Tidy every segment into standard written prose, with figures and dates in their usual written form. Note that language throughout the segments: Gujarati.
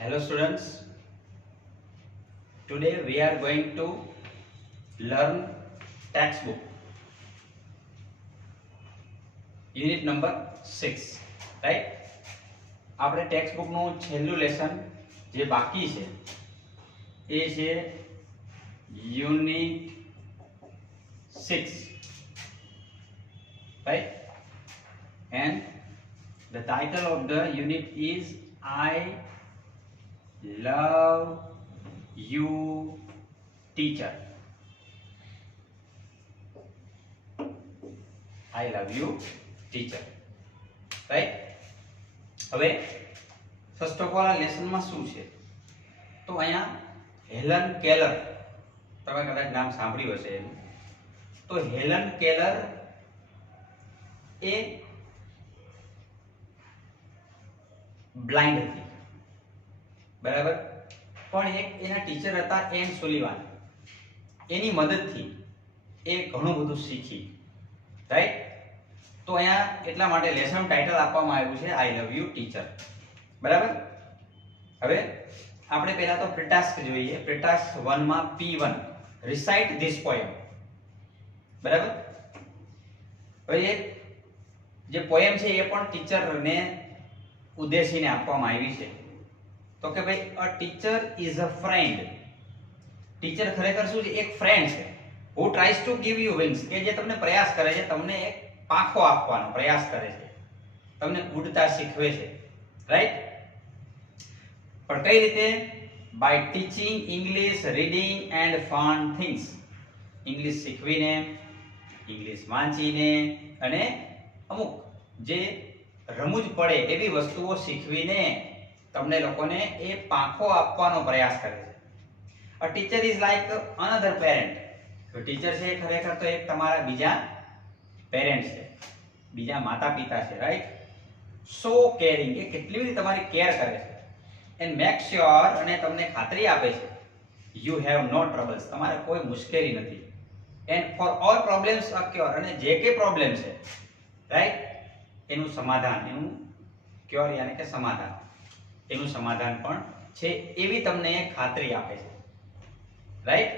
Hello students, today we are going to learn textbook unit number 6 right. આપણે ટેક્સ્ટબુક નું છેલ્લું લેસન જે બાકી છે એ છે unit 6 right, and the title of the unit is I love you teacher. I love you teacher right. હવે ફર્સ્ટ ઓફ ઓલ આ લેસનમાં શું છે તો અહીંયા હેલન કેલર, તમે કદાચ નામ સાંભળ્યું હશે એનું. તો હેલન કેલર એ બ્લાઇન્ડ હતી, બરાબર, પણ એક એના ટીચર હતા એન સુલિવાન. એની મદદથી એ ઘણું બધું શીખી રાઈટ. તો અહીંયા એટલા માટે લેસન ટાઇટલ આપવામાં આવ્યું છે આઈ લવ યુ ટીચર, બરાબર. હવે આપણે પહેલા તો પ્રીટાસ્ક જોઈએ. પ્રીટાસ્ક 1 માં P1 રિસાઇટ ધીસ પોએમ, બરાબર. હવે જે પોએમ છે એ પણ ટીચરને ઉદ્દેશીને આપવામાં આવી છે. તો કે ભાઈ a teacher is a friend. Teacher ખરેખર શું છે? એક ફ્રેન્ડ છે. Who tries to give you wings, કે જે તમને પ્રયાસ કરે છે, તમને એક પાંખો આપવાનો પ્રયાસ કરે છે, તમને ઉડતા શીખવે છે રાઈટ. પણ કઈ રીતે? By teaching English, reading and fun things. English શીખવીને, ઇંગ્લિશ વાંચીને અને અમુક જે રમૂજ પડે એવી વસ્તુઓ શીખવીને તમને લોકોને એ પાંખો આપવાનો પ્રયાસ કરે છે. અ teacher is like another parent. તો ટીચર છે ખરેખર તો એક તમારા બીજા પેરેન્ટ્સ છે, બીજા માતા પિતા છે રાઈટ. સો કેરિંગ, એ કેટલી બધી તમારી કેર કરે છે. એન્ડ મેક શ્યોર, અને તમને ખાતરી આપે છે યુ હેવ નો ટ્રબલ્સ, તમારે કોઈ મુશ્કેલી નથી. And for all problems a cure, અને જે કે પ્રોબ્લેમ છે રાઈટ એનું સમાધાન, એનું ક્યોર યાની કે સમાધાન, એનું સમાધાન પણ છે એવી તમને ખાતરી આપે છે રાઈટ.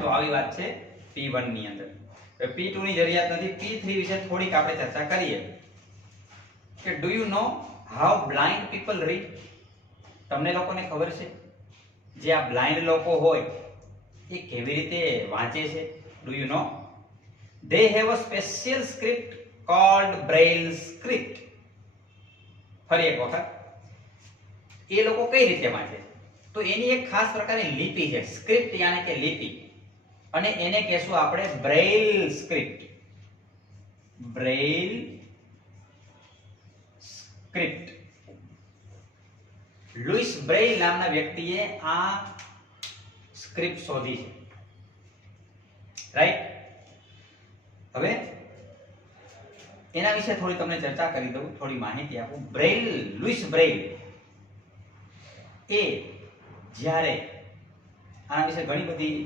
તો આવી વાત છે P1 ની અંદર. P2 ની જરૂરિયાત નથી. P3 વિશે થોડીક આપણે ચર્ચા કરીએ કે do you know how blind people read. તમને લોકોને ખબર છે જે આ બ્લાઇન્ડ લોકો હોય એ કેવી રીતે વાંચે છે? Do you know they have a special script called braille script. ફરી એક વખત, એ લોકો કઈ રીતે વાંચે? તો એની એક ખાસ પ્રકારની લિપિ છે, સ્ક્રિપ્ટ યાની કે લિપિ, અને એને કહેશું આપણે Braille script. Braille script. Louis Braille નામના વ્યક્તિએ આ સ્ક્રિપ્ટ શોધી છે રાઈટ. હવે એના વિશે થોડી તમને ચર્ચા કરી દઉં, થોડી માહિતી આપું. બ્રેઇલ, લુઈસ બ્રેઇલ એ જ્યારે, આના વિશે ઘણી બધી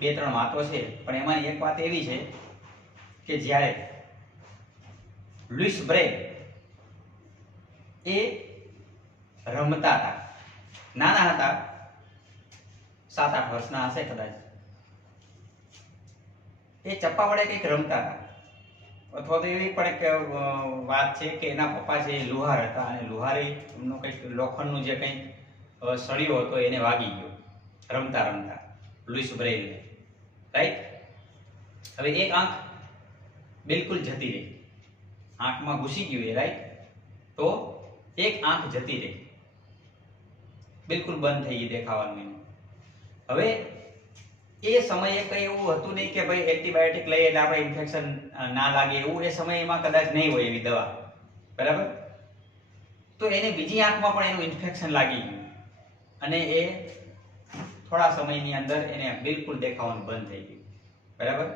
2-3 વાતો છે, પણ એમાંની એક વાત એવી છે કે જ્યારે લુઈસ બ્રેઇલ એ રમતા હતા, નાના હતા, 7-8 વર્ષના હશે કદાચ, એ ચપ્પા વડે કંઈક રમતા હતા. અથવા તો એવી પણ એક વાત છે કે એના પપ્પા છે એ લુહાર હતા, અને લુહારી એમનો કંઈક લોખંડનું જે કંઈક સળિયો હતો એને વાગી ગયો રમતા રમતા લુઈસ બ્રેઇલને રાઈટ. હવે એક આંખ બિલકુલ જતી રહી, આંખમાં ઘૂસી ગયું એ રાઈટ. તો એક આંખ જતી રહી, બિલકુલ બંધ થઈ ગઈ દેખાવાનું એનું. હવે એ સમયે કઈ એવું હતું નહીં કે ભાઈ એન્ટીબાયોટિક લઈએ એટલે આપણે ઇન્ફેક્શન ના લાગે, એવું એ સમયમાં કદાચ નહીં હોય એવી દવા, બરાબર. તો એને બીજી આંખમાં પણ એનું ઇન્ફેક્શન લાગી ગયું, અને એ થોડા સમયની અંદર એને બિલકુલ દેખાવાનું બંધ થઈ ગયું, બરાબર.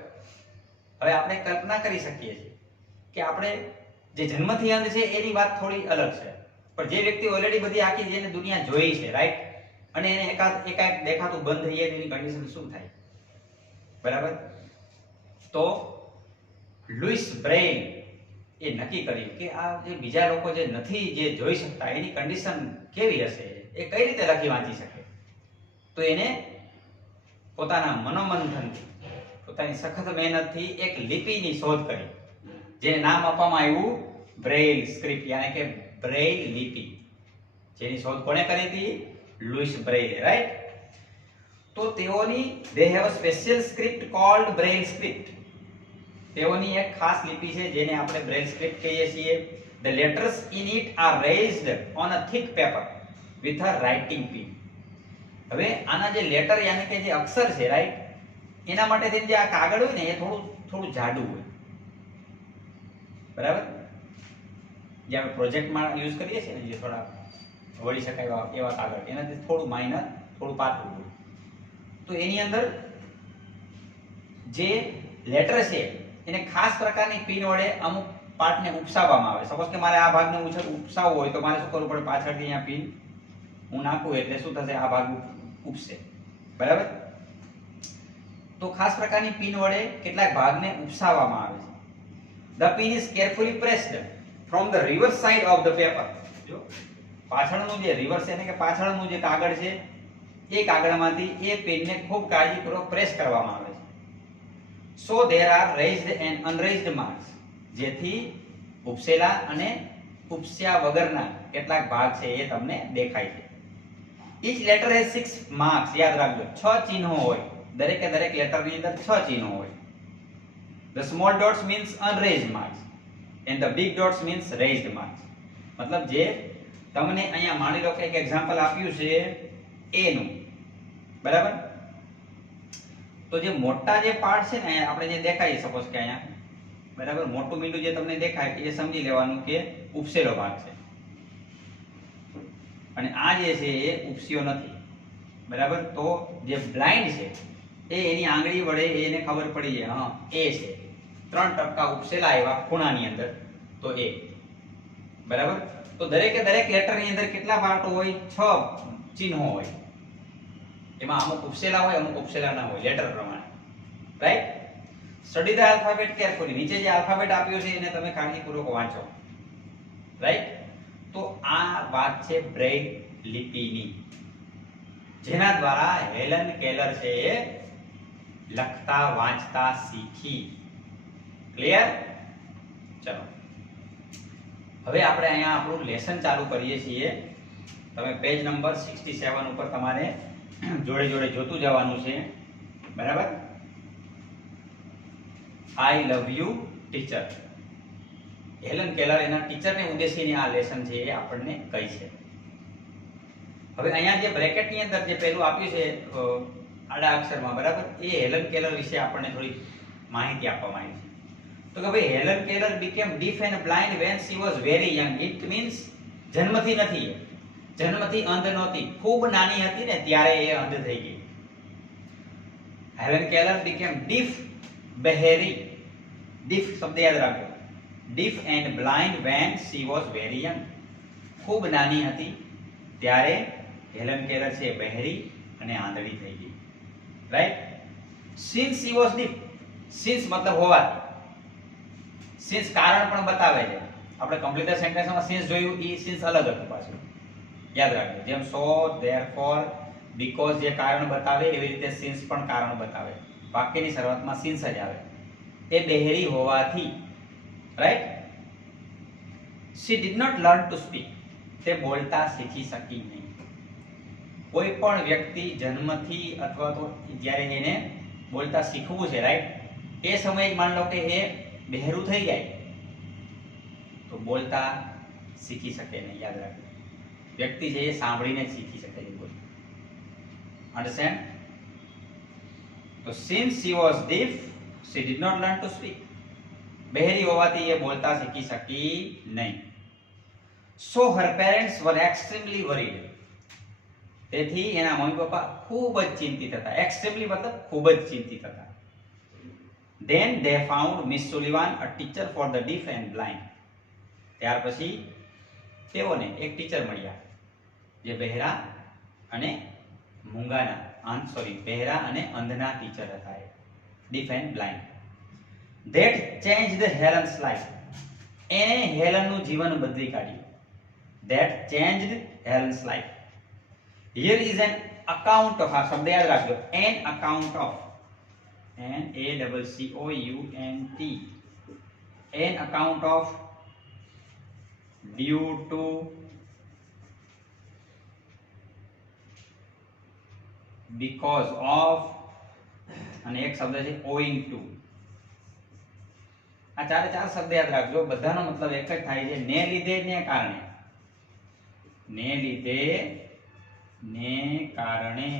હવે આપણે કલ્પના કરી શકીએ છીએ કે આપણે જે જન્મથી અંધ છે એની વાત થોડી અલગ છે, પણ જે વ્યક્તિ ઓલરેડી બધી આખી જેને દુનિયા જોઈ છે રાઈટ, અને એને એકાએક દેખાતું બંધ થઈ જાય એની કન્ડિશન શું થાય, બરાબર. તો લુઈસ બ્રેઇલ એ નક્કી કર્યું કે આ જે બીજા લોકો જે નથી જે જોઈ શકતા એની કન્ડિશન કેવી હશે, એ કઈ રીતે લખી વાંચી શકે. તો એને પોતાના મનોમંથનથી, પોતાની સખત મહેનતથી એક લિપિની શોધ કરી, જેને નામ આપવામાં આવ્યું બ્રેઇલ સ્ક્રિપ્ટ, યાની કે બ્રેઇલ લિપિ, જેની શોધ કોણે કરી હતી? લુઈસ બ્રેઇલે, રાઈટ. તો તેઓની they have a special script called braille script. તેઓની એક ખાસ લિપિ છે જેને આપણે બ્રેઇલ સ્ક્રિપ્ટ કહીએ છીએ. The letters in it are raised on a thick paper with a writing pen. હવે આના જે લેટર યાની કે જે અક્ષર છે, રાઈટ, એના માટે થઈને જે આ કાગળ હોય ને એ થોડું જાડું હોય, બરાબર. જે આપણે પ્રોજેક્ટમાં યુઝ કરીએ છીએ ને, જે થોડા વળી શકાય એવા કાગળ, એનાથી થોડું માઇનર, થોડું પાતળું હોય. તો એની અંદર જે લેટર છે એને ખાસ પ્રકારની પિન વડે અમુક પાર્ટને ઉપસાવવામાં આવે. સપોઝ કે મારે આ ભાગને ઉપસાવવો હોય તો મારે શું કરવું પડે? પાછળથી અહીંયા પિન હું નાખું એટલે શું થશે? આ ભાગ ઉપસે, બરાબર. તો ખાસ પ્રકારની પિન વડે કેટલાક ભાગને ઉપસાવવામાં આવે છે. The pin is carefully pressed from the reverse side of the paper. જો પાછળનું જે રિવર્સ એટલે કે પાછળનું જે કાગળ છે એ કાગળમાંથી એ પેનને ખૂબ કાળજીપૂર્વક પ્રેસ કરવામાં આવે છે. So there are raised and unraised marks. જેથી ઉપસેલા અને ઉપસ્યા વગરના કેટલાક ભાગ છે એ તમને દેખાય છે. Each letter has 6 marks. યાદ રાખજો, 6 ચિહ્નો હોય. દરેકે દરેક લેટરની અંદર 6 ચિહ્નો હોય. The small dots means unraised marks and the big dots means raised marks. મતલબ જે તમને અહીંયા માની લો કે એક એક્ઝામ્પલ આપ્યું છે a નું, બરાબર. તો જે મોટા જે પાર્ટ છે ને આપણે જે દેખાય, સપોઝ કે અહીંયા, બરાબર, મોટું મીંડું જે તમને દેખાય એ સમજી લેવાનું કે ઉપસેલો ભાગ છે, અને આ જે છે એ ઉપસ્યો નથી, બરાબર. તો જે બ્લાઇન્ડ છે એ એની આંગળી વડે એને ખબર પડી જાય, હા એ છે 3 ટપકા ઉપસેલા આવ્યા ખૂણાની અંદર, તો એ, બરાબર. તો દરેકે દરેક લેટરની અંદર કેટલા પાર્ટો હોય? 6 ચિહ્નો હોય. એમાં અમુક ઉપસેલા હોય, અમુક ઉપસેલા ના હોય, લેટર પ્રમાણે, right. Study the alphabet carefully. નીચે જે આલ્ફાબેટ આપ્યો છે એને તમે કાળજીપૂર્વક વાંચો, રાઈટ. તો આ વાત છે બ્રેઇલ લિપિની, જેના દ્વારા હેલન કેલર છે એ લખતા વાંચતા શીખી. ક્લિયર? ચલો હવે આપણે અહીંયા આપણું લેસન ચાલુ કરીએ છીએ. તમે પેજ નંબર 67 ઉપર તમારે જોડે જોડે જોતું જવાનું છે, બરાબર. I love you teacher. Helen Keller એના ટીચરને ઉદ્દેશીને આ લેસન છે એ આપણને કહી છે. હવે અહીંયા જે બ્રેકેટની અંદર જે પહેલું આપ્યું છે આડા અક્ષરમાં, બરાબર, એ હેલન કેલર વિશે આપણને થોડી માહિતી આપવામાં આવી છે. તો કે ભાઈ Helen Keller became deaf and blind when she was very young. It means જન્મથી નથી, જન્મથી અંધ નહોતી, ખૂબ નાની હતી ને ત્યારે એ અંધ થઈ ગઈ. Helen Keller became deaf, બહેરી, deaf શબ્દ યાદ રાખજો, deaf and blind when she was very young. ખૂબ નાની હતી ત્યારે હેલન કેલર છે બહેરી અને આંધળી થઈ ગઈ, right. since she was deaf, since મતલબ હોવાથી, since કારણ પણ બતાવે છે. આપણે કમ્પ્લીટ સેન્ટેન્સમાં since જોયું, એ since અલગ હતું પાછું, યાદ રાખજો. જેમ so, therefore, because જે કારણ બતાવે એવી રીતે since પણ કારણ બતાવે. વાક્યની શરૂઆતમાં since જ આવે. એ બહેરી હોવાથી, right. she did not learn to speak. તે બોલતા શીખી શકી નહીં. કોઈ પણ વ્યક્તિ જન્મથી અથવા તો જ્યારે એને બોલતા શીખવું છે, રાઈટ, એ સમયે માન લો કે એ બહેરું થઈ જાય તો બોલતા શીખી શકે નહીં. યાદ રાખજો, વ્યક્તિ છે એ સાંભળીને શીખી શકે છે બોલ. અન્ડરસ્ટેન્ડ? તો since she was deaf, she did not learn to speak. બહેરી હોવાથી એ બોલતા શીખી શકી નહીં. So her parents were extremely worried. તેથી એના મમ્મી પપ્પા ખૂબ જ ચિંતિત હતા. એક્સ્ટ્રીમલી મતલબ ખૂબ જ ચિંતિત હતા. Then they found Miss Sullivan a teacher for the deaf and blind. ત્યાર પછી તેઓને એક ટીચર મળ્યા જે બહેરા અને બહેરા અને અંધના ટીચર હતા, એ deaf and blind. That changed Helen's life. એને હેલનનું જીવન બદલી કાઢ્યું. That changed Helen's life. Here is an account of, આ શબ્દ યાદ રાખજો, an account of, ACCOUNT, an account of, due to, because of, અને એક શબ્દ છે owing to. આ ચારે ચાર શબ્દ યાદ રાખજો, બધાનો મતલબ એક જ થાય છે, ને લીધે ને કારણે. ને લીધે ને કારણે,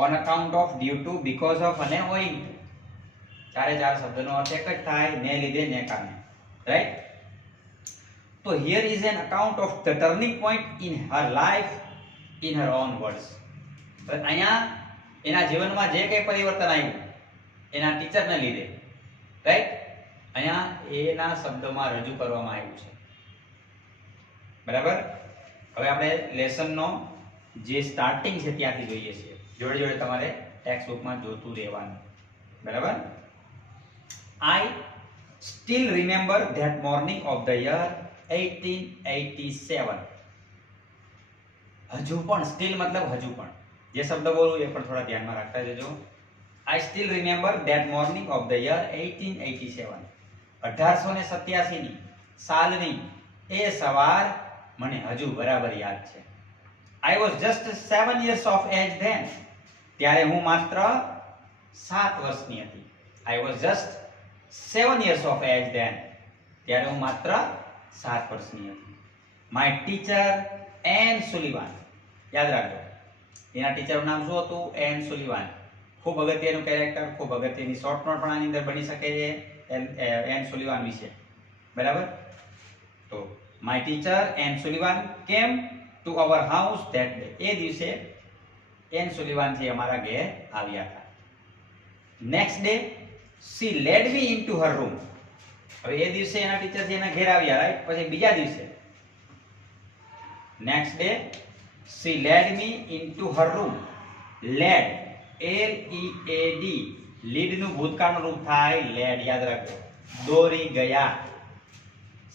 on account of, due to, because of અને owing to. ચારે ચાર શબ્દનો અર્થ એક જ થાય, ને લીધે ને કારણે, રાઈટ? તો here is an account of the turning point in her life in her own words. તો અહીંયા એના જીવનમાં જે કંઈ પરિવર્તન આવ્યું એના ટીચરને લીધે, રાઈટ? અહીંયા એના શબ્દમાં રજૂ કરવામાં આવ્યું છે. બરાબર? હવે આપણે લેસનનો જે સ્ટાર્ટિંગ છે ત્યાંથી જોઈએ છીએ. જોડે જોડે તમારે ટેક્સ્ટ બુકમાં જોતું રહેવાનું. બરાબર? I still remember that morning of the year 1887. હજુ પણ, સ્ટીલ મતલબ હજુ પણ. જે શબ્દ બોલું એ પણ થોડા ધ્યાનમાં રાખતા જજો. I still remember that morning of the year 1887. 1887 ની સાલની એ સવાર મને હજુ બરાબર યાદ છે. I was just 7 years of age then. ત્યારે હું માત્ર 7 વર્ષની હતી. I was just 7 years of age then. ત્યારે હું માત્ર 7 વર્ષની હતી. My teacher Anne Sullivan. યાદ રાખજો, એના ટીચરનું નામ શું હતું? Anne Sullivan. ખૂબ અગત્યનું કેરેક્ટર, ખૂબ અગત્યની શોર્ટ નોટ પણ આની અંદર બની શકે છે એન સુલિવાન વિશે. બરાબર? તો my teacher Anne Sullivan came to our house that day. એ દિવસે એન સુલિવાન થી અમારા ઘેર આવ્યા હતા. Next day she led me into her room. હવે એ દિવસે એના ટીચર થી એના ઘેર આવ્યા, રાઈટ? પછી બીજા દિવસે next day she led me into her room. led, L-E-A-D, lead નું ભૂતકાળનું રૂપ થાય led. યાદ રાખજો, દોરી ગયા.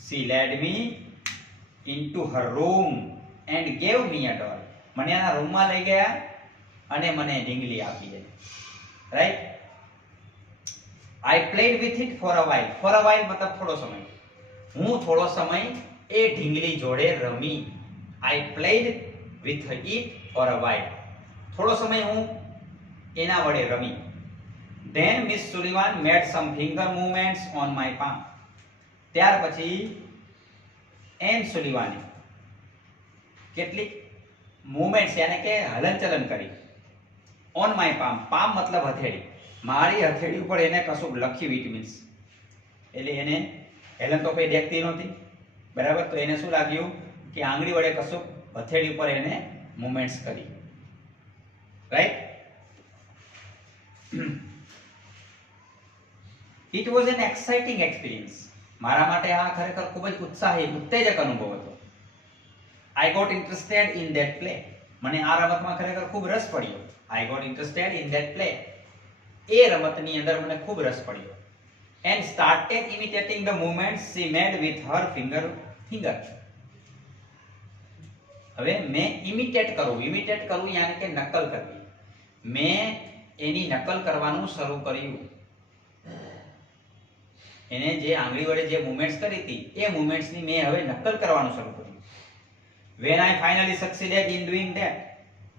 she led me into her room and gave me a doll. મને એના રૂમમાં લઈ ગયા અને મને ઢીંગલી આપી. Right? I played with it for a while. for a while મતલબ થોડો સમય. હું થોડો સમય એ ઢીંગલી જોડે રમી. I played with it for a while. થોડો સમય હું એના વડે રમી. Then Miss Sullivan made some finger movements on my palm. ત્યાર પછી એન સુલિવાને કેટલીક મૂવમેન્ટ્સ યાને કે હલનચલન કરી. on my palm, palm મતલબ હથેળી. મારી હથેળી ઉપર એને કશું લખ્યું, ઇટ મીન્સ. એટલે એને હેલન તો કઈ દેખતી નહોતી. બરાબર? તો એને શું લાગ્યું કે આંગળી વડે કશું હથેળી ઉપર એને મૂવમેન્ટ્સ કરી. Right? It was an exciting experience. મારા માટે આ ખરેખર ખૂબ જ ઉત્સાહી, ઉત્તેજક અનુભવ હતો. I got interested in that play. મને આ રમતમાં ખરેખર ખૂબ રસ પડ્યો. I got interested in that play. એ રમતની અંદર મને ખૂબ રસ પડ્યો. And started imitating the movements she made with her finger. હવે મેં ઇમિટેટ કરવું યાની કે નકલ કરવી. મેં એની નકલ કરવાનું શરૂ કર્યું. એને જે આંગળી વડે જે મૂવમેન્ટ્સ કરી હતી એ મૂવમેન્ટ્સની મેં હવે નકલ કરવાનું શરૂ કર્યું. when I finally succeeded in doing that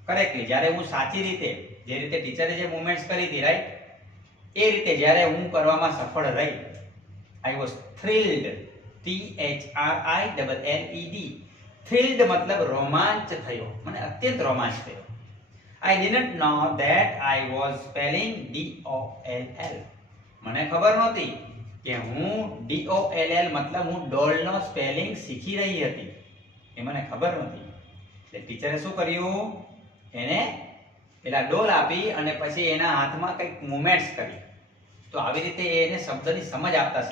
correctly, જ્યારે હું સાચી રીતે, જે રીતે ટીચરે જે મૂવમેન્ટ્સ કરી હતી, રાઈટ, એ રીતે જ્યારે હું કરવામાં સફળ રહી, I was thrilled, THRILLED. thrilled મતલબ રોમાંચ થયો. મને અત્યંત રોમાંચ થયો. I didn't know that I was spelling DOLL. મને ખબર નહોતી કે હું DOLL મતલબ હું ડોલનો સ્પેલિંગ શીખી રહી હતી. એ મને ખબર નહોતી. એટલે ટીચરે શું કર્યું? એને પેલા ડોલ આપી અને પછી એના હાથમાં કંઈક મૂવમેન્ટ્સ કરી. તો આવી રીતે એને શબ્દની સમજ આપતા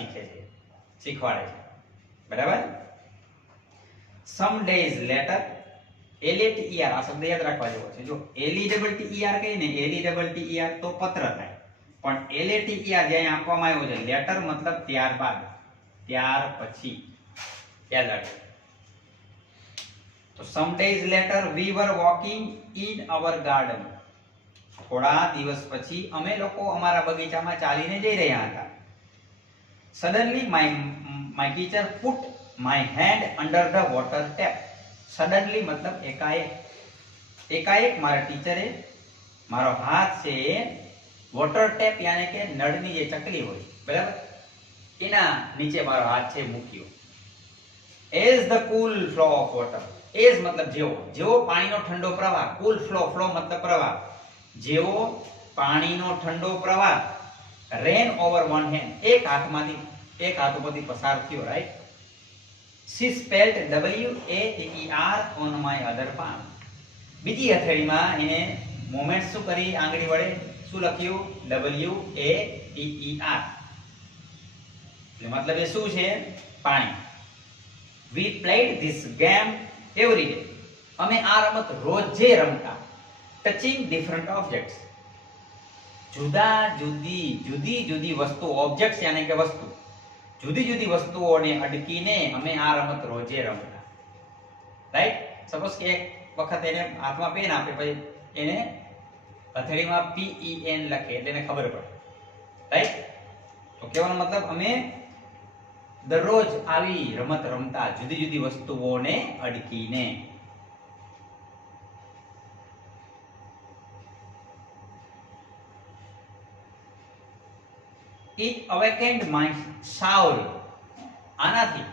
શીખવાડે છે. બરાબર? some days later, LETER, આ શબ્દ યાદ રાખવા જેવો છે. જો LETTER કહીએ ને, LETTER તો પત્ર થાય, પણ LETER જે અહીં આપવામાં આવ્યો છે, લેટર મતલબ ત્યારબાદ. ત્યાર પછી યાદ રાખજો. તો some days later we were walking in our garden. થોડા દિવસ પછી અમે લોકો અમારા બગીચામાં ચાલીને જઈ રહ્યા હતા. Suddenly my teacher put my hand under the water tap. Suddenly મતલબ એકાએક મારા ટીચરે મારો હાથ છે વોટર ટેપ યાને કે નળની જે ચકલી હોય બરાબર એના નીચે મારો હાથ છે મૂક્યો. As the cool flow of water. As મતલબ જેવો પાણીનો ઠંડો પ્રવાહ. cool flow મતલબ પ્રવાહ. જેવો પાણીનો ઠંડો પ્રવાહ ran over one hand. એક હાથ ઉપરથી પસાર થયો, right. She spelled WATER on my other palm. બીજી હથેળીમાં એને મોમેન્ટ શું કરી આંગળી વડે શું લખ્યું WATER. એટલે મતલબ એ શું છે પાણી. We played this game every day. અમે આ રમત રોજે રમતા. Touching different objects. જુદી વસ્તુ ઓબ્જેક્ટ્સ યાને કે વસ્તુ જુદી વસ્તુઓને અડકીને અમે આ રમત રોજે રમતા, રાઈટ. સપોઝ કે એક વખત એને હાથમાં પેન આપે પછી એને હથેળીમાં PEN લખે એટલે એને ખબર પડે, રાઈટ. તો કહેવાનો મતલબ અમે દરરોજ આવી રમત રમતા જુદી વસ્તુઓને અડકીને. It awakened my soul. આનાથી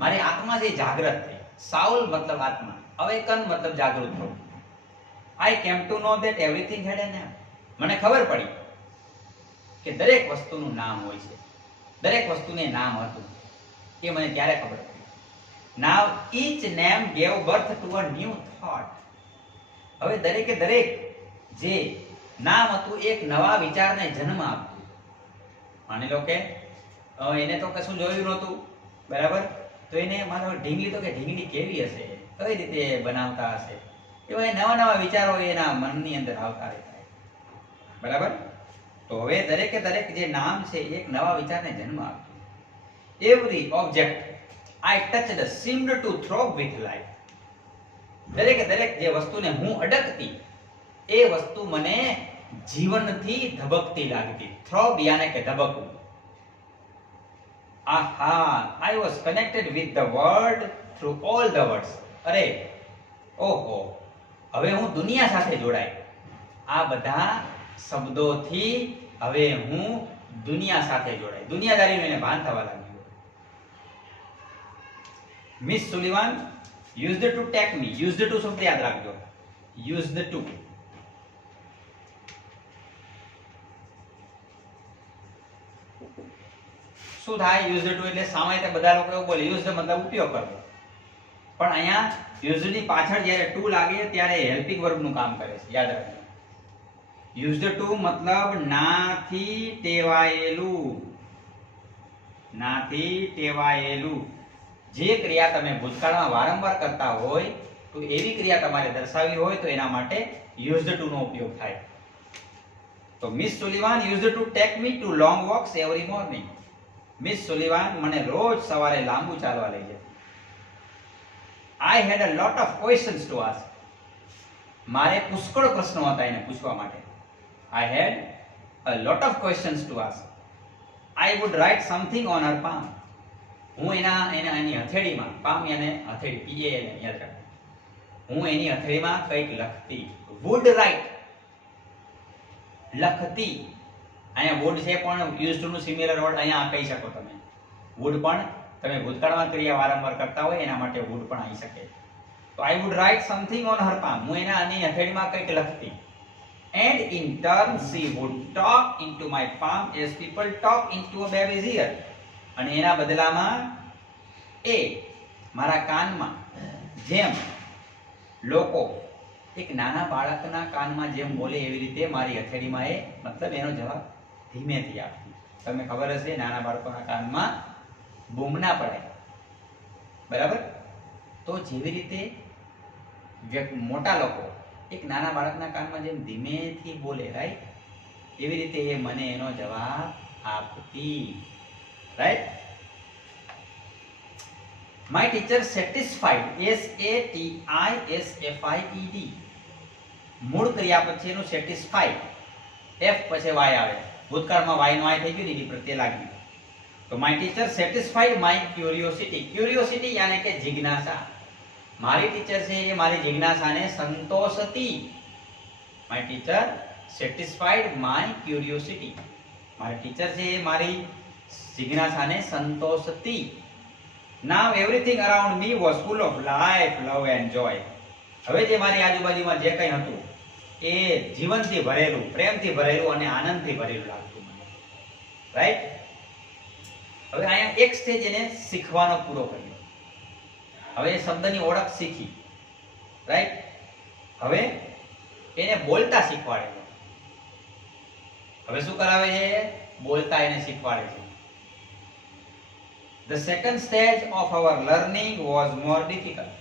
મારી આત્મા જે જાગૃત થઈ. soul મતલબ આત્મા, awaken મતલબ જાગૃત થવું. I came to know that everything had a name. મને ખબર પડી કે દરેક વસ્તુનું નામ હોય છે, દરેક વસ્તુને નામ હતું. એ મને ત્યારે ખબર પડી. Now each name gave birth to a new thought. હવે દરેકે દરેક જે નામ હતું એક નવા વિચારને જન્મ આપ્યો. માની લો કે એને તો કશું જોયું નહોતું બરાબર, તો એને માનો ઢીંગલી તો કે ઢીંગલી કેવી હશે, કઈ રીતે બનાવતા હશે, એવા નવા વિચારો એના મનની અંદર આવતા રહેતા બરાબર. તો હવે દરેકે દરેક જે નામ છે એક નવા વિચારને જન્મ આપ્યો. Every object I touched seemed to throb with life. દરેકે દરેક જે વસ્તુને હું અડકતી એ વસ્તુ મને જીવનથી ધબકતી લાગતી. થ્રોબ યાને કે ધબકવું. I was connected with the world through all the words. અરે ઓહો, હવે હું દુનિયા સાથે જોડાય. આ બધા શબ્દોથી હવે હું દુનિયા સાથે જોડાય. દુનિયાદારીનું એને ભાન થવા લાગ્યું. Miss Sullivan used to take me. used to શબ્દ યાદ રાખજો. used to. શું થાય યુઝડ ટુ એટલે સામાન્ય રીતે બધા લોકો એવું બોલે યુઝડ મતલબ ઉપયોગ કરવો, પણ અહીંયા યુઝડ ની પાછળ જ્યારે ટુ લાગે ત્યારે હેલ્પિંગ વર્બ નું કામ કરે છે, યાદ રાખજો. યુઝડ ટુ મતલબ નાથી ટેવાયેલું. જે ક્રિયા તમે ભૂતકાળમાં વારંવાર કરતા હોય તો એવી ક્રિયા તમારે દર્શાવવી હોય તો એના માટે યુઝડ ટુ નો ઉપયોગ થાય. તો miss Sullivan used to take me to long walks every morning. Miss Sullivan મને રોજ સવારે લાંબુ ચાલવા લઈ જતી. I had a lot of questions to ask. મારે પુષ્કળ પ્રશ્નો હતા એને પૂછવા માટે. I had a lot of questions to ask. I would write something on her palm. હું એની હથેળીમાં, palm યાને હથેળી, PAL યાદ રાખો. હું એની હથેળીમાં કંઈક લખતી. would write લખતી. અહીંયા would છે પણ used to નું સિમિલર વર્ડ અહીંયા કહી શકો તમે. would પણ તમે ભૂતકાળમાં ક્રિયા વારંવાર કરતા હોય એના માટે would પણ આવી શકે. તો I would write something on her palm. હું એની હથેળીમાં કંઈક લખતી. And in turn she would talk into my palm as people talk into a baby's ear. અને એના બદલામાં એ મારા કાનમાં જેમ લોકો એક નાના બાળકના કાનમાં જેમ બોલે એવી રીતે મારી હથેળીમાં એ મતલબ એનો જવાબ ધીમેથી આપતી. તમને ખબર હશે નાના બાળકોના કાનમાં બૂમ ના પડે બરાબર, તો જેવી રીતે મોટા લોકો એક નાના બાળકના કાનમાં જેમ ધીમેથી બોલે, રાઈટ, એવી રીતે એ મને એનો જવાબ આપતી, right. My teacher satisfied, SATISFIED, મૂળ ક્રિયા પછી એનું સેટિસ્ફાઈડ, F પછી Y આવે, ભૂતકાળમાં Y નો I થઈ ગયું, ડી પ્રત્યય લાગ્યું. તો my teacher satisfied my curiosity. Curiosity યાને કે જિજ્ઞાસા. મારી ટીચર છે એ મારી જિજ્ઞાસાને સંતોષતી. My teacher satisfied my curiosity. મારી ટીચર છે એ મારી જિજ્ઞાસાને સંતોષતી. Now everything around me was full of life, love and joy. હવે જે મારી આજુબાજુમાં જે કંઈ હતું એ જીવનથી ભરેલું, પ્રેમથી ભરેલું અને આનંદથી ભરેલું લાગતું મને. રાઈટ? હવે અહીંયા એક સ્ટેજ એને શીખવાનો પૂરો કર્યો. હવે એ શબ્દની ઓળખ શીખી. રાઈટ? હવે એને બોલતા શીખવાડે છે. હવે શું કરાવે છે? બોલતા એને શીખવાડે છે. The second stage of our learning was more difficult.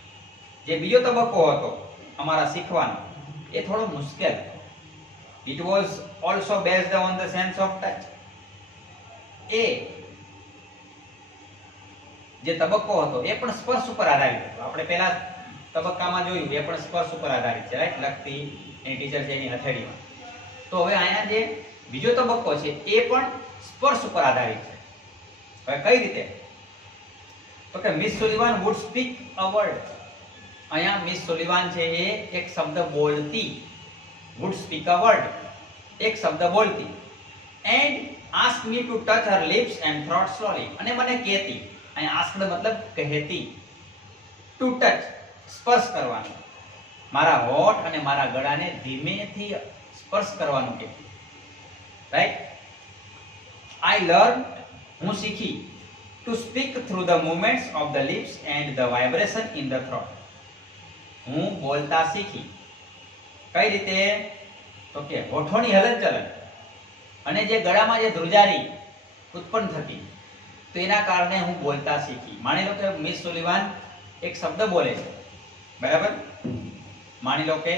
જે બીજો તબક્કો હતો અમારા શીખવાનો એ થોડો મુશ્કેલ હતો. It was also based on the sense of touch. એ જે તબક્કો હતો એ પણ સ્પર્શ ઉપર આધારિત હતો. આપણે પહેલા તબક્કામાં જોયું એ પણ સ્પર્શ ઉપર આધારિત છે. રાઈટ? લખતી એની ટીચર છે એની હથેળીમાં. તો હવે અહીંયા જે બીજો તબક્કો છે એ પણ સ્પર્શ ઉપર આધારિત છે. હવે કઈ રીતે? તો કે miss Sullivan wood speak a word. અહીંયા મિસ સુલિવાન છે એ એક શબ્દ બોલતી. વુડ સ્પીક અ વર્ડ, એક શબ્દ બોલતી. And ask me to touch her lips and throat slowly. અને મને કહેતી. અહીંયા આસ્ક મતલબ કહેતી. ટુ ટચ સ્પર્શ કરવાનું. મારા હોઠ અને મારા ગળાને ધીમેથી સ્પર્શ કરવાનું કહેતી. રાઈટ? આઈ લર્ન, હું શીખી. To speak through the movements of the lips and the vibration in the throat. હું બોલતા શીખી. કઈ રીતે? તો કે હોઠોની હલનચલન અને જે ગળામાં જે ધ્રુજારી ઉત્પન્ન થતી તો એના કારણે હું બોલતા શીખી. માની લો કે મિસ સુલિવાન એક શબ્દ બોલે છે, બરાબર? માની લો કે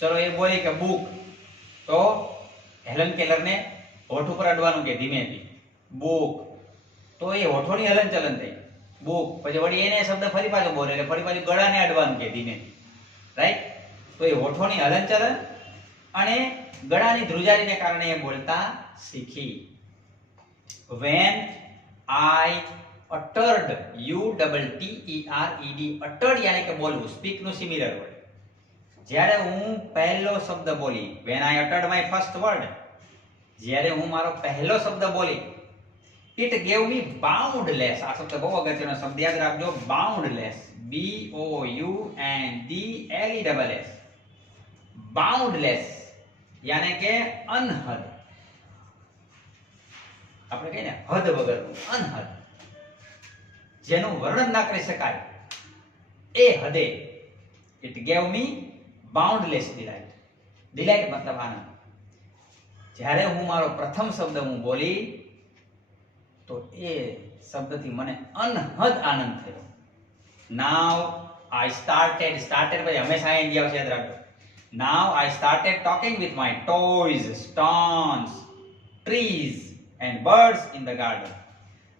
ચલો એ બોલી કે બુક, તો હેલન કેલરને હોઠ ઉપર અડવાનું કે ધીમેથી બુક, તો એ હોઠોની હલનચલન થઈ બુક. પછી વળી એને શબ્દ ફરી પાછો બોલે એટલે ફરી પાછું ગળાને અડવાનું કે ધીમેથી. રાઈટ? તો એ હોઠોની હલનચલન અને ગળાની ધ્રુજારીને કારણે એ બોલતા શીખી. When I uttered, UTTERED, uttered યાને કે બોલવું, સ્પીક નું સિમિલર વર્ડ. જ્યારે હું પહેલો શબ્દ બોલી, when I uttered my first word, જ્યારે હું મારો પહેલો શબ્દ બોલી, it gave me boundless. આ શબ્દ બહુ અગત્યનો શબ્દ, યાદ રાખજો. boundless, BOUNDLESS, boundless યાને કે અનહદ. આપણે કહીએ ને હદ વગરનું, અનહદ, જેનું વર્ણન ના કરી શકાય એ હદે. it gave me boundless delight. delight મતલબ આનંદ. જ્યારે હું મારો પ્રથમ શબ્દ હું બોલી તો એ શબ્દથી મને અનહદ આનંદ થયો. Now I started પછી હંમેશા અહીં આવશે, યાદ રાખજો. Now I started talking with my toys, stones, trees and birds in the garden.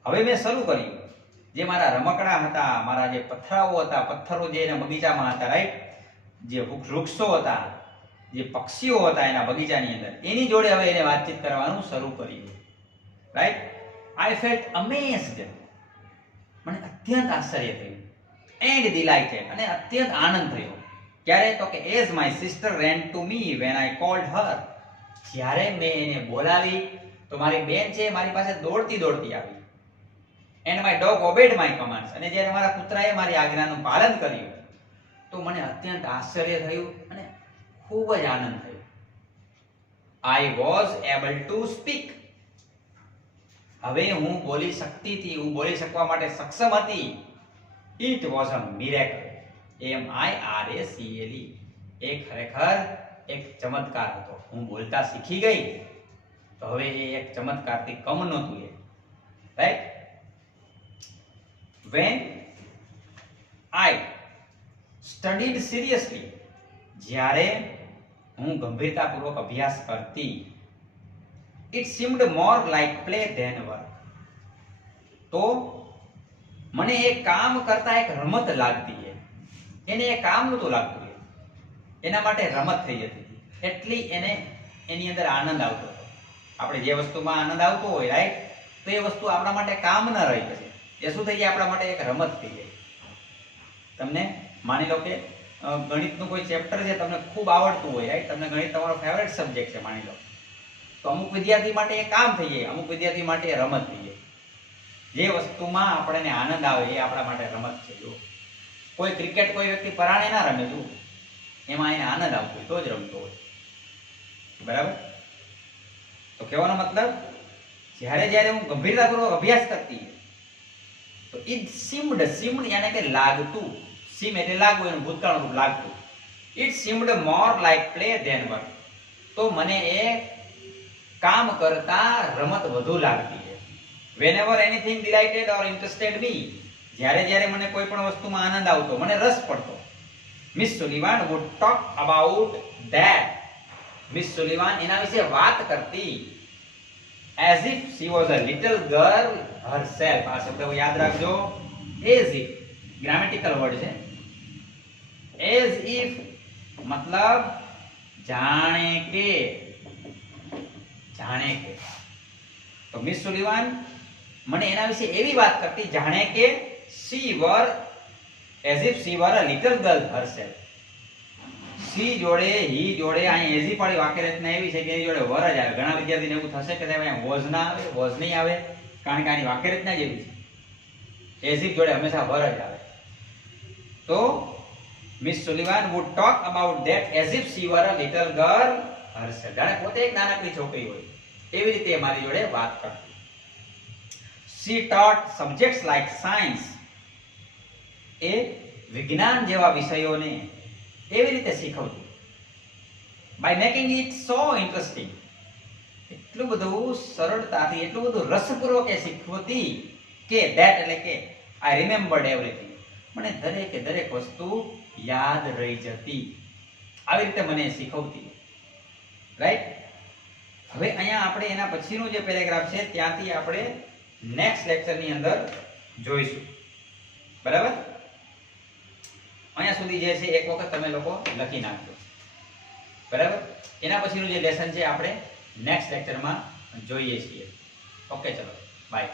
હવે મેં શરૂ કર્યું જે મારા રમકડા હતા, મારા જે પથરાઓ હતા, પથ્થરો જે એના બગીચામાં હતા, રાઈટ? જે વૃક્ષો હતા, જે પક્ષીઓ હતા એના બગીચાની અંદર, એની જોડે હવે એને વાતચીત કરવાનું શરૂ કર્યું. રાઈટ? I felt amazed. મને અત્યંત આશ્ચર્ય થયું. And delighted, અને અત્યંત આનંદ થયો. ક્યારે? તો કે as my sister ran to me when I called her. જ્યારે મેં એને બોલાવી તો મારી બેન છે મારી પાસે દોડતી દોડતી આવી. And my dog obeyed my commands. અને જ્યારે મારા કૂતરાએ મારી આજ્ઞાનું પાલન કર્યું તો મને અત્યંત આશ્ચર્ય થયું અને ખૂબ જ આનંદ થયો. I was able to speak. હવે હું બોલી શકતી હતી, હું બોલી શકવા માટે સક્ષમ હતી. It was a miracle. MIRACLE. એ ખરેખર એક ચમત્કાર હતો. હું બોલતા શીખી ગઈ તો હવે એ એક ચમત્કારથી કમ નહોતું એ. Right? When I studied seriously, જ્યારે હું ગંભીરતાપૂર્વક અભ્યાસ કરતી, it seemed more like play than work. તો મને એ કામ કરતા એક રમત લાગતી છે, એને એ કામ નહોતું લાગતું, એના માટે રમત થઈ જતી હતી, એટલી એને એની અંદર આનંદ આવતો હતો. આપણે જે વસ્તુમાં આનંદ આવતો હોય, રાઈટ, તો એ વસ્તુ આપણા માટે કામ ન રહી, પછી એ શું થઈ જાય, આપણા માટે એક રમત થઈ જાય. તમને માની લો કે ગણિતનું કોઈ ચેપ્ટર છે, તમને ખૂબ આવડતું હોય, રાઈટ, તમને ગણિત તમારો ફેવરેટ સબ્જેક્ટ છે માની લો, તો અમુક વિદ્યાર્થી માટે એ કામ થઈ જાય, અમુક વિદ્યાર્થી માટે એ રમત થઈ જાય. જે વસ્તુમાં આપણને આનંદ આવે એ આપણા માટે રમત છે. જો કોઈ ક્રિકેટ કોઈ વ્યક્તિ પરાણે ના રમે, જો એમાં એને આનંદ આવતો હોય તો જ રમતો હોય, બરાબર. તો કહેવાનો મતલબ, જ્યારે હું ગંભીરતાપૂર્વક અભ્યાસ કરતી તો ઇટ સીમ્ડ યાને કે લાગતું, સીમ એટલે લાગવું, એનું ભૂતકાળનું રૂપ લાગતું. It seemed more like play then work, તો મને એ કામ કરતા રમત વધુ લાગતી છે. whenever anything delighted or interested me, જ્યારે મને કોઈ પણ વસ્તુમાં આનંદ આવતો, મને રસ પડતો, miss Sullivan would talk about that, miss Sullivan એના વિશે વાત કરતી, as if she was a little girl herself. આ શબ્દ યાદ રાખજો, as if ગ્રામેટિકલ વર્ડ છે. as if મતલબ જાણે કે, તો મિસ સુલિવાન મને એના વિશે એવી વાત કરતી જાણે કે she were, as if she were a little girl herself. she જોડે he જોડે અહીં as if વાળી વાક્ય રચના એવી છે કે એની જોડે વર જ આવે. ઘણા વિદ્યાર્થીને એવું થશે કે સાહેબ અહીંયા was ના આવે, was નહીં આવે, કારણ કે આની વાક્ય રચના જ એવી છે, as if જોડે હંમેશા વર જ આવે. તો miss Sullivan would talk about that as if she were a little girl herself. જાણે પોતે એક નાનકડી છોકરી હોય એવી રીતે મારી જોડે વાત કરતી. she taught subjects like science, એ વિજ્ઞાન જેવા વિષયોને એવી રીતે શીખવતી, by making it so interesting, એટલું બધું સરળતાથી, એટલું બધું રસપૂર્વક એ શીખવતી કે that એટલે કે I remembered everything, મને દરેકે દરેક વસ્તુ યાદ રહી જતી. આવી રીતે મને શીખવતી, રાઈટ. હવે અહીંયા આપણે એના પછીનું જે પેરેગ્રાફ છે ત્યાંથી આપણે નેક્સ્ટ લેક્ચરની અંદર જોઈશું, બરાબર. અહીંયા સુધી જે છે એક વખત તમે લોકો લખી નાખજો, બરાબર. એના પછીનું જે લેસન છે આપણે નેક્સ્ટ લેક્ચરમાં જોઈએ છીએ. ઓકે, ચલો બાય.